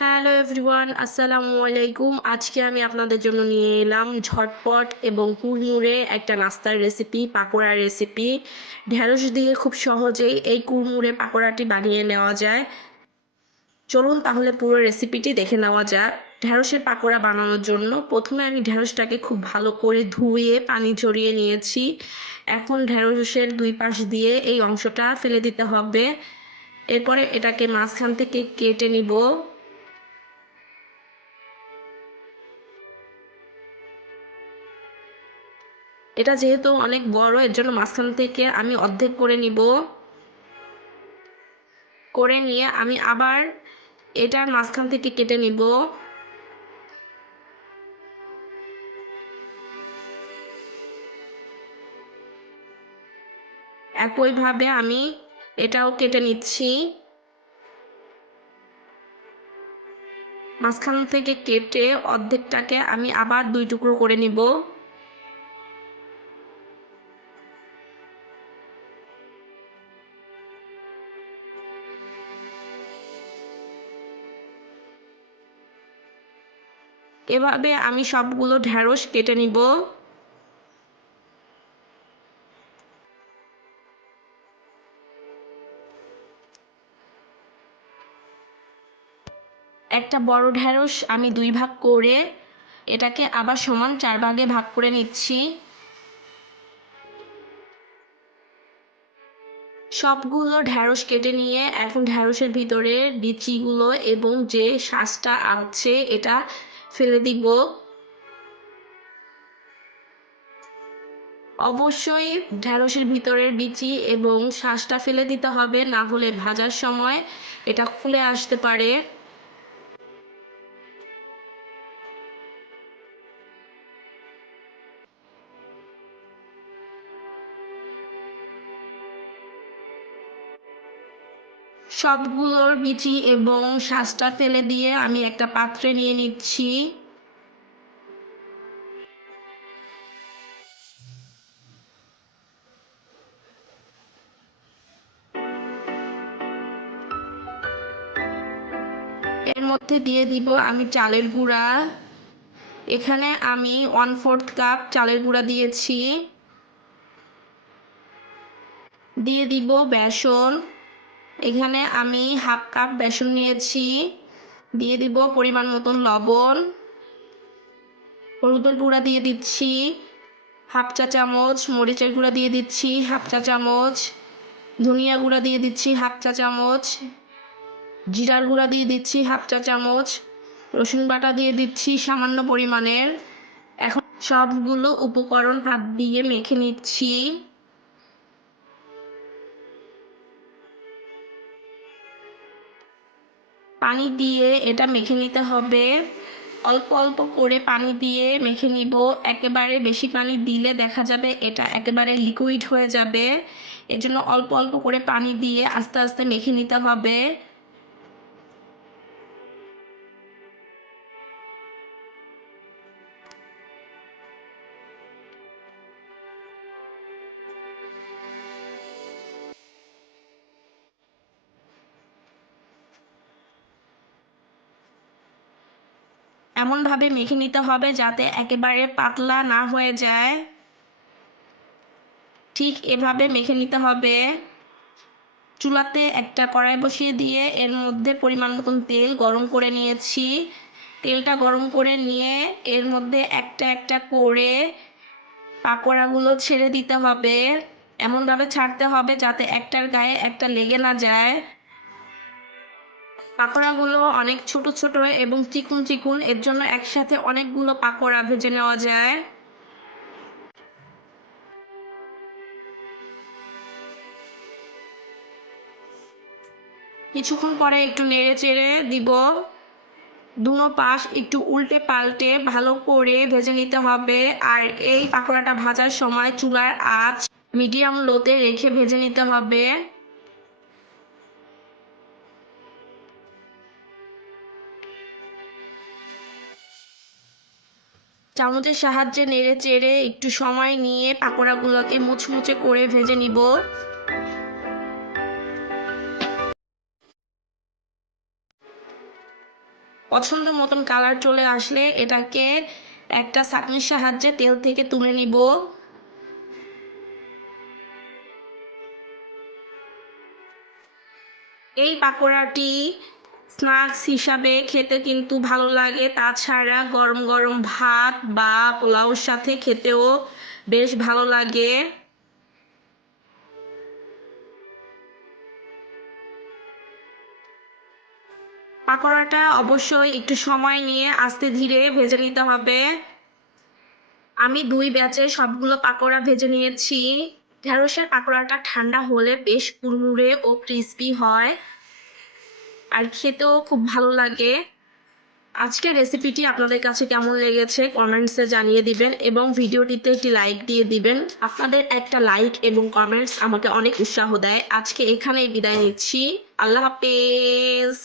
Hello everyone, আসসালামু আলাইকুম। আজকে আমি আপনাদের জন্য নিয়ে এলাম ঝটপট এবং হুড়মুড়ে একটা নাস্তার রেসিপি, পাকোড়ার রেসিপি। ঢেঁড়স দিয়ে খুব সহজেই এই কুড়মুড়ে পাকোড়াটি বানিয়ে নেওয়া যায়। চলুন তাহলে পুরো রেসিপিটি দেখে নেওয়া যাক। ঢেঁড়সের পাকোড়া বানানোর জন্য প্রথমে আমি ঢেঁড়সটাকে খুব ভালো করে ধুয়ে পানি ঝরিয়ে নিয়েছি। এখন ঢেঁড়সের দুই পাশ দিয়ে এই অংশটা ফেলে দিতে হবে। এরপরে এটাকে মাঝখান থেকে কেটে নিব। এটা যেহেতু অনেক বড়, এর জন্য মাঝখান থেকে আমি অর্ধেক করে নিব। করে নিয়ে আমি আবার এটার মাঝখান থেকে কেটে নিব। একইভাবে আমি এটাও কেটে নিচ্ছি। মাঝখান থেকে কেটে অর্ধেকটাকে আমি আবার দুই টুকরো করে নিব। এভাবে আমি সবগুলো ঢেঁড়স কেটে নিব। একটা বড় ঢেঁড়স আমি দুই ভাগ করে এটাকে আবার সমান 4 ভাগে ভাগ করে নিচ্ছি। সবগুলো ঢেঁড়স কেটে নিয়ে এখন ঢেঁড়সের ভিতরে বিচিগুলো এবং যে শাঁসটা আছে এটা ফেলে দিব। অবশ্যই ঢেঁড়সের ভিতরের বিচি এবং শাঁসটা ফেলে দিতে হবে, না হলে ভাজার সময় এটা খুলে আসতে পারে। সবগুলোর বিচি এবং শাঁসটা ফেলে দিয়ে আমি একটা পাত্রে নিয়ে নিচ্ছি। এর মধ্যে দিয়ে দিব আমি চালের গুঁড়া। এখানে আমি 1/4 কাপ চালের গুঁড়া দিয়েছি। দিয়ে দিব বেসন। এখানে আমি 1/2 কাপ বেসন নিয়েছি। দিয়ে দিব পরিমাণ মতন লবণ। হলুদের গুঁড়া দিয়ে দিচ্ছি 1/2 চা চামচ। মরিচের গুঁড়া দিয়ে দিচ্ছি 1/2 চা চামচ। ধনিয়া গুঁড়া দিয়ে দিচ্ছি 1/2 চা চামচ। জিরার গুঁড়া দিয়ে দিচ্ছি 1/2 চা চামচ। রসুন বাটা দিয়ে দিচ্ছি সামান্য পরিমাণের। এখন সবগুলো উপকরণ হাত দিয়ে মেখে নিচ্ছি। পানি দিয়ে এটা মেখে নিতে হবে। অল্প অল্প করে পানি দিয়ে মেখে নিব। একেবারে বেশি পানি দিলে দেখা যাবে এটা একেবারে লিকুইড হয়ে যাবে। এজন্য অল্প অল্প করে পানি দিয়ে আস্তে আস্তে মেখে নিতে হবে। এমনভাবে মেখে নিতে হবে যাতে একেবারে পাতলা না হয়ে যায়। ঠিক এভাবে মেখে নিতে হবে। চুলাতে একটা কড়াই বসিয়ে দিয়ে এর মধ্যে পরিমাণ মতন তেল গরম করে নিয়েছি। তেলটা গরম করে নিয়ে এর মধ্যে একটা একটা করে পাকোড়াগুলো ছেড়ে দিতে হবে। এমনভাবে ছাড়তে হবে যাতে একটার গায়ে একটা লেগে না যায়। পাকোড়াগুলো অনেক ছোট ছোট এবং চিকুন চিকুন, এর জন্য একসাথে অনেকগুলো পাকোড়া ভেজে নেওয়া যায়। কিছুক্ষণ পরে একটু নেড়ে চেড়ে দিব। দুনো পাশ একটু উল্টে পাল্টে ভালো করে ভেজে নিতে হবে। আর এই পাকোড়াটা ভাজার সময় চুলার আঁচ মিডিয়াম লোতে রেখে ভেজে নিতে হবে। চামচের সাহায্যে নেড়ে চেড়ে একটু সময় নিয়ে পাকোড়াগুলোকে মুচমুচে করে ভেজে নিব। পছন্দ মতন কালার চলে আসলে এটাকে একটা ছাঁকনির সাহায্যে তেল থেকে তুলে নিব। এই পাকোড়াটি স্ন্যাক্স হিসাবে খেতে কিন্তু ভালো লাগে, তাছাড়া গরম গরম ভাত বা পোলাওর সাথে খেতেও বেশ ভালো লাগে। পাকোড়াটা অবশ্যই একটু সময় নিয়ে আস্তে ধীরে ভেজে নিতে হবে। আমি 2 ব্যাচে সবগুলো পাকোড়া ভেজে নিয়েছি। ঢেঁড়সের পাকোড়াটা ঠান্ডা হলে বেশ কুড়মুড়ে ও ক্রিস্পি হয় আর খেতেও খুব ভালো লাগে। আজকের রেসিপিটি আপনাদের কাছে কেমন লেগেছে কমেন্টসে জানিয়ে দিবেন এবং ভিডিওটিতে একটি লাইক দিয়ে দিবেন। আপনাদের একটা লাইক এবং কমেন্টস আমাকে অনেক উৎসাহ দেয়। আজকে এখানেই বিদায় নিচ্ছি। আল্লাহ হাফেজ।